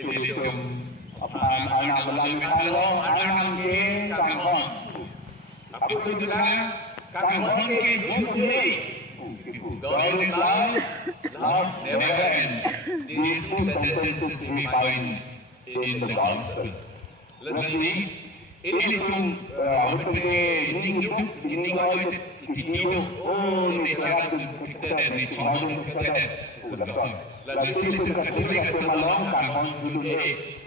Ilitum anak melalui metalong anak ke kanghong. Apa tu juga kanghong ke Jubilee. God is all, love never ends. These two sentences we find in the gospel. Let's see. Ilitum ini hidup ini awet tidur. Oh, ini cara kita dan ini cuma kita dan terasa. Lalu sini terkatulik atau malam kanghong Jubilee.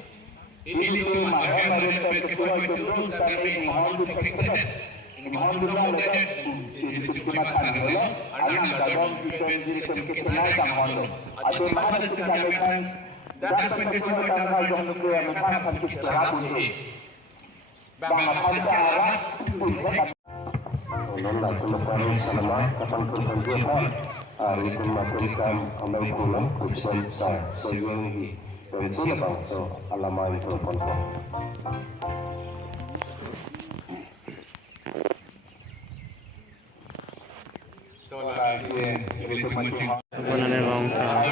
Ilitum mahal mereka kecuali itu tapi ini mahal kita dan mahal dulu dan ilitum cuma hari anak dalam kita naik kanghong. Atau mahal terkatulik dapat kecuali kanghong Jubilee yang makan kita rabu ini. Nanda keleparan sama kapan kemudian hari kemakan amai pulang kucing sah sewengi pensi bangsa alamai terkontrol. Bukan wrong time.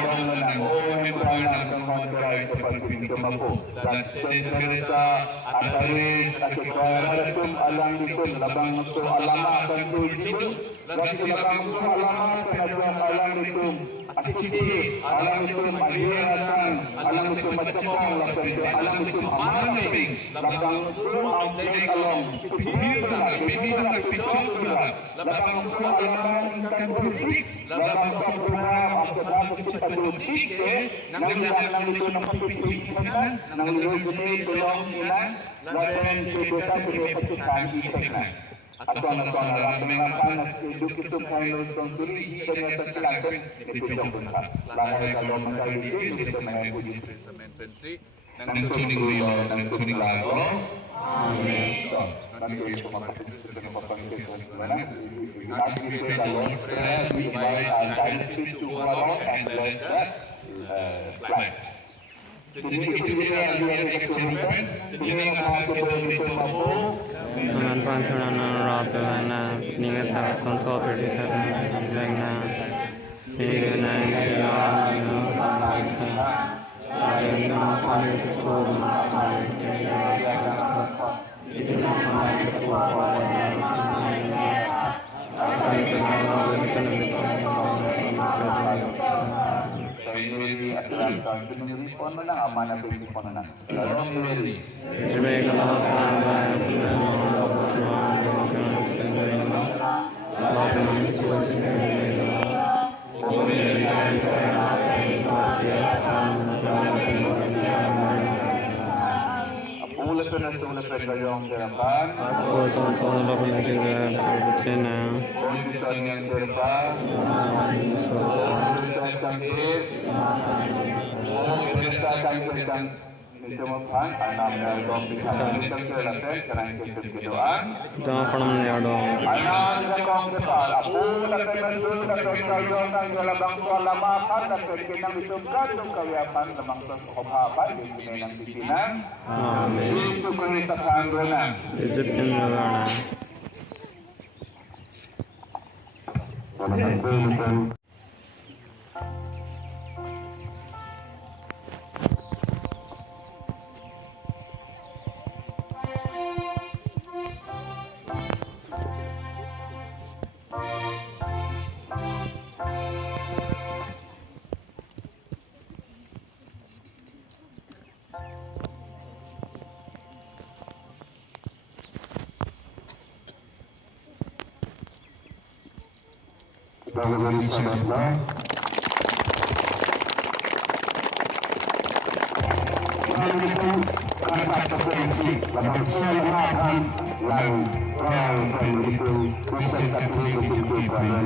Dan senteresa ataris akikaratum alang itu labang soalama dan itu lagi silabang soalama penajam alang itu akiciti alang itu adirasan alang itu macam alang itu amanaping labang soalama along pimpinan picture labang soalama ikan politik labang soalama soalama kecil politik nang itu nampak pimpinan nang lujuni belum ilang dan kita percaya kita asal-asal mengapan hidup itu final sendiri hingga sekarang diperjuangkan. Lahir kalau menjadi ini dengan puji testament pensi nang tuning wilo nang tuning lago. Amin. Nanti pemakai dengan bapak kita mana? Nanti kita dalam saya divide our dynasty to one and let's flags. Sini itu dia yang dikecilkan. Sini kita itu mampu. Dengan pantulan rata na sehingga tak kontrol berdekatan dengan dengan siapa yang melakukan dengan pandai ketua itu pandai ketua saya kenal dengan ini adalah penyelidikan pemenang amanah penyelidikan pemenang. Lalu Jamaica tambah aku sama tahun lalu lagi terbetina. Jangan pernah menyadong. Amin. Bagi sahabat, itu kata potensi dalam selatan lain orang itu bisa terjadi di dalam